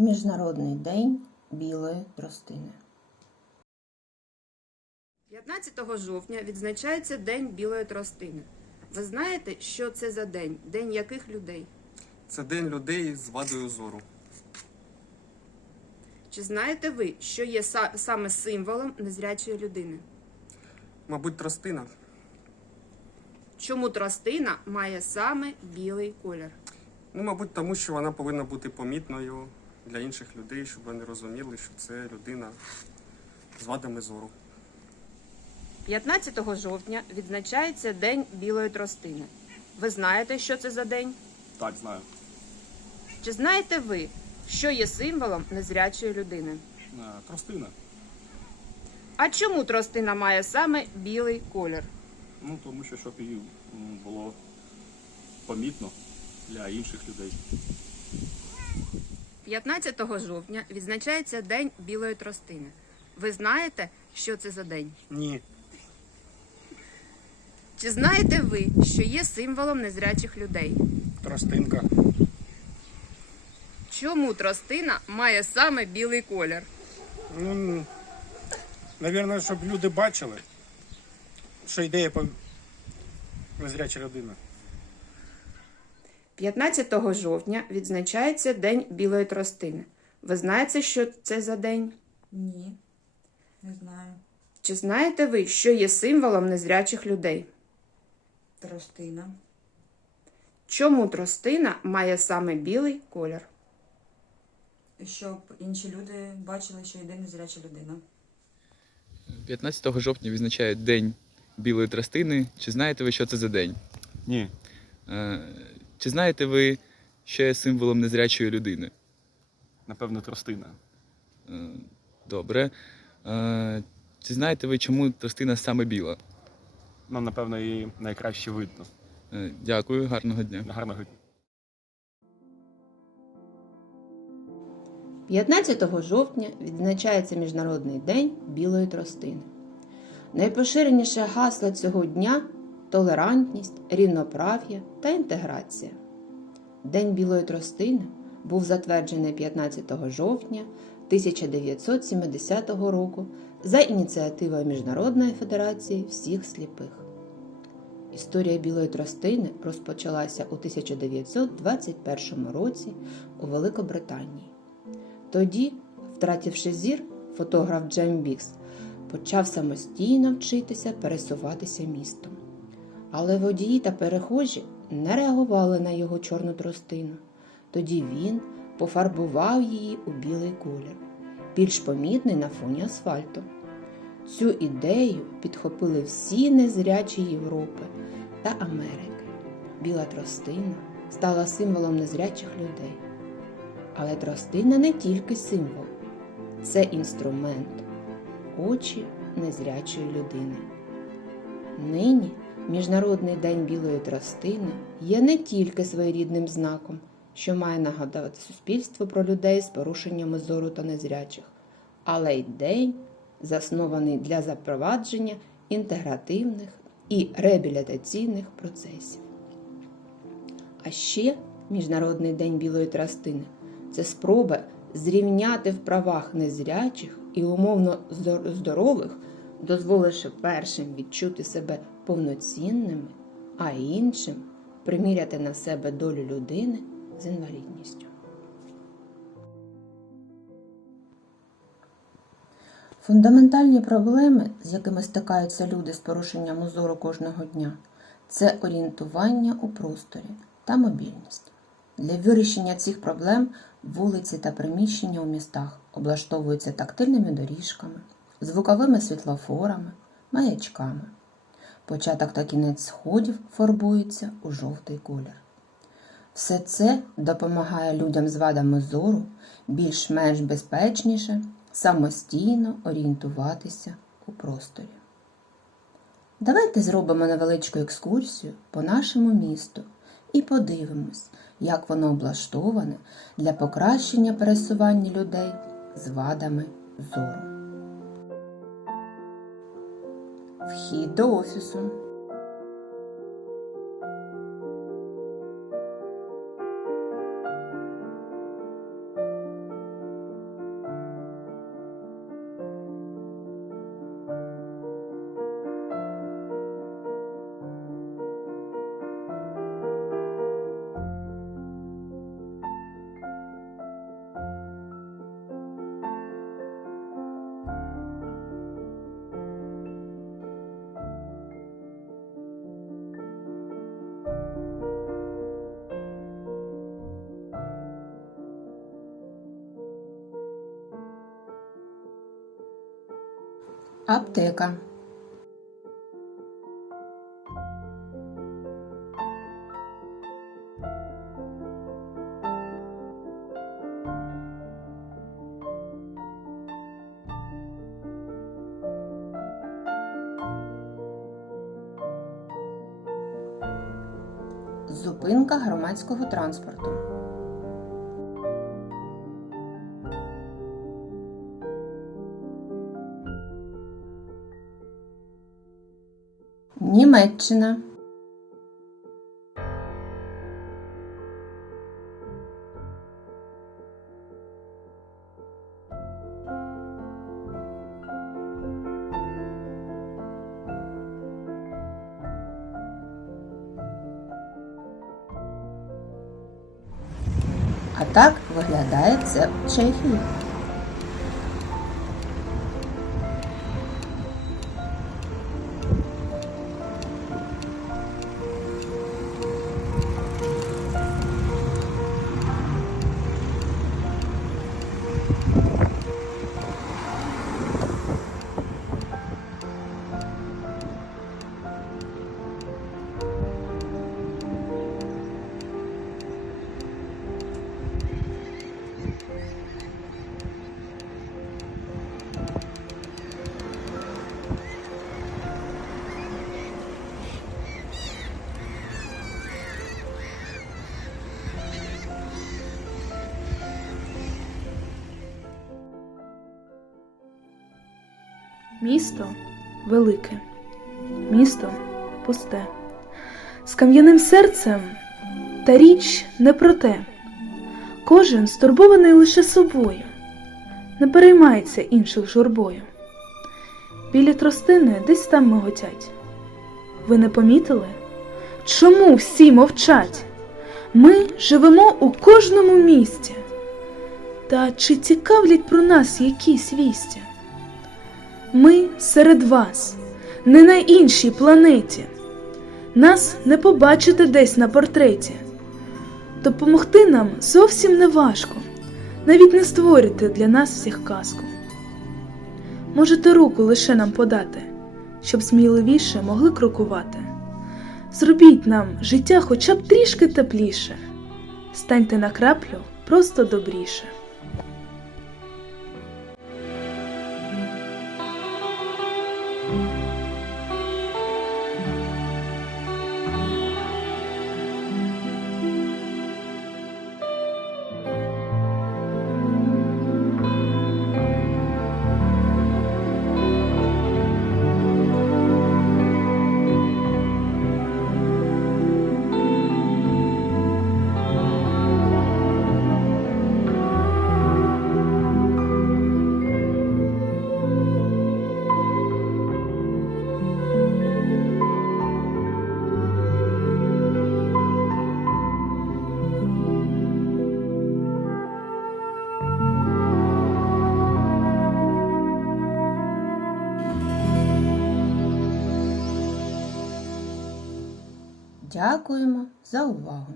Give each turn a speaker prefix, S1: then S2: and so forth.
S1: Міжнародний день білої тростини.
S2: 15 жовтня відзначається День білої тростини. Ви знаєте, що це за день? День яких людей?
S3: Це день людей з вадою зору.
S2: Чи знаєте ви, що є са- саме символом незрячої людини?
S3: Мабуть, тростина.
S2: Чому тростина має саме білий колір?
S3: Ну, мабуть, тому що вона повинна бути помітною для інших людей, щоб вони розуміли, що це людина з вадами зору.
S2: 15 жовтня відзначається День білої тростини. Ви знаєте, що це за день?
S4: Так, знаю.
S2: Чи знаєте ви, що є символом незрячої людини?
S4: Е, Тростина.
S2: А чому тростина має саме білий колір?
S4: Ну, тому що щоб її м, було помітно для інших людей.
S2: 15 жовтня відзначається День білої тростини. Ви знаєте, що це за день?
S3: Ні.
S2: Чи знаєте ви, що є символом незрячих людей?
S5: Тростинка.
S2: Чому тростина має саме білий колір?
S5: Ну, навірно, щоб люди бачили, що ідея по незряча людина.
S2: 15 жовтня відзначається День білої тростини. Ви знаєте, що це за день?
S6: Ні, не знаю.
S2: Чи знаєте ви, що є символом незрячих людей?
S6: Тростина.
S2: Чому тростина має саме білий колір?
S6: Щоб інші люди бачили, що йде незряча людина.
S7: 15 жовтня відзначають День білої тростини. Чи знаєте ви, що це за день?
S4: Ні.
S7: Е, Чи знаєте ви, що є символом незрячої людини?
S4: Напевно, тростина.
S7: Е, Добре. Е, Чи знаєте ви, чому тростина саме біла?
S4: Ну, напевно, її найкраще видно.
S7: Е, Дякую, гарного дня.
S4: Гарного дня.
S1: 15 жовтня відзначається Міжнародний день білої тростини. Найпоширеніше гасло цього дня толерантність, рівноправ'я та інтеграція. День білої тростини був затверджений 15 жовтня 1970 року за ініціативою Міжнародної федерації всіх сліпих. Історія білої тростини розпочалася у 1921 році у Великобританії. Тоді, втративши зір, фотограф Джейм Бікс почав самостійно вчитися пересуватися містом. Але водії та перехожі не реагували на його чорну тростину. Тоді він пофарбував її у білий колір, більш помітний на фоні асфальту. Цю ідею підхопили всі незрячі Європи та Америки. Біла тростина стала символом незрячих людей. Але тростина не тільки символ, це інструмент, очі незрячої людини. Нині Міжнародний день білої тростини є не тільки своєрідним знаком, що має нагадувати суспільству про людей з порушеннями зору та незрячих, але й день, заснований для запровадження інтегративних і реабілітаційних процесів. А ще Міжнародний день білої тростини це спроба зрівняти в правах незрячих і умовно здорових, дозволивши першим відчути себе повноцінними, а іншим приміряти на себе долю людини з інвалідністю. Фундаментальні проблеми, з якими стикаються люди з порушенням зору кожного дня, це орієнтування у просторі та мобільність. Для вирішення цих проблем вулиці та приміщення у містах облаштовуються тактильними доріжками, звуковими світлофорами, маячками. Початок та кінець сходів фарбуються у жовтий колір. Все це допомагає людям з вадами зору більш-менш безпечніше самостійно орієнтуватися у просторі. Давайте зробимо невеличку екскурсію по нашому місту і подивимось, як воно облаштоване для покращення пересування людей з вадами зору. Вхід до офісу. Аптека. Зупинка громадського транспорту. Німеччина. А так виглядає це в Чехії.
S8: Місто велике, місто пусте, з кам'яним серцем, та річ не про те. Кожен стурбований лише собою, не переймається інших журбою. Білі тростини десь там миготять. Ви не помітили? Чому всі мовчать? Ми живемо у кожному місті. Та чи цікавлять про нас якісь вісті? Ми серед вас, не на іншій планеті. Нас не побачите десь на портреті. Допомогти нам зовсім не важко, навіть не створюйте для нас всіх казку. Можете руку лише нам подати, щоб сміливіше могли крокувати. Зробіть нам життя хоча б трішки тепліше, станьте на краплю просто добріше. Thank you.
S1: Дякуємо за увагу!